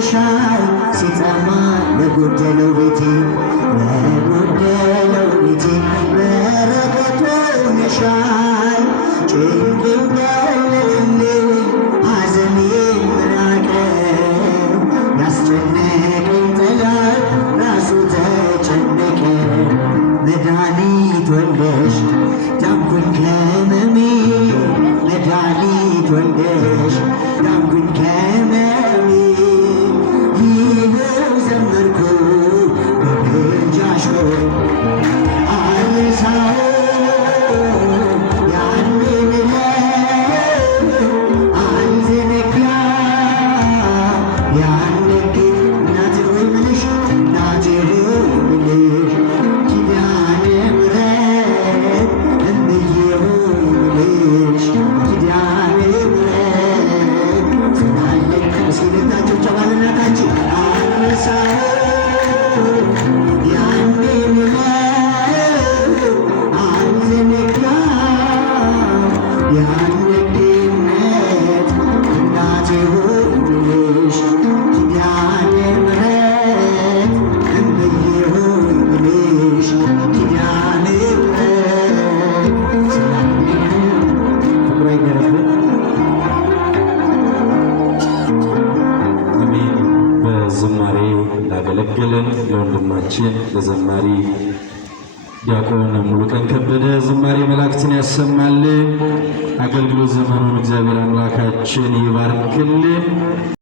ሆነሻል ሲጠማ ለጎደለው ቤቴ በረከት ሆነሻል። ጭንቄን ቀለለልኝ ሐዘኔም ራቀ ያስጨነቀኝ ጠላት ራሱ ተጨነቀ። መድኃኒት ወልደሽ ዳንኩኝ ከሕመሜ መድኃኒት ወልደሽ ዳንኩኝ ከሕመሜ ይኸው ዘመርኩ በምልጃሽ አልረሳውም ያንን ዕለት አልዘነጋም ያንን እናቴ ሆይ ብልሽ እናቴ ሆይ ብልሽ ኪዳነ ምሕረት እምዬ ሆይ ብልሽ ኪዳነ ምሕረት ስላለኝ ምስኪንነታቸው ጨባልናታችሁ አልረሳውም ያንን ዕለት አልዘነጋም ያንን ድነት እናቴ ሆይ ብልሽ ኪዳነ ምሕረት እምዬ ሆይ ብልሽ ኪዳነ ምሕረት ፍቅሯ ይገርብን። አሜን። በዝማሬ ላገለገለን ለወንድማችን ለዘማሪ ዲያቆን ሙሉቀን ከበደ ዝማሬ መላእክትን ያሰማልን። አገልግሎት ዘመኑን እግዚአብሔር አምላካችን ይባርክልን።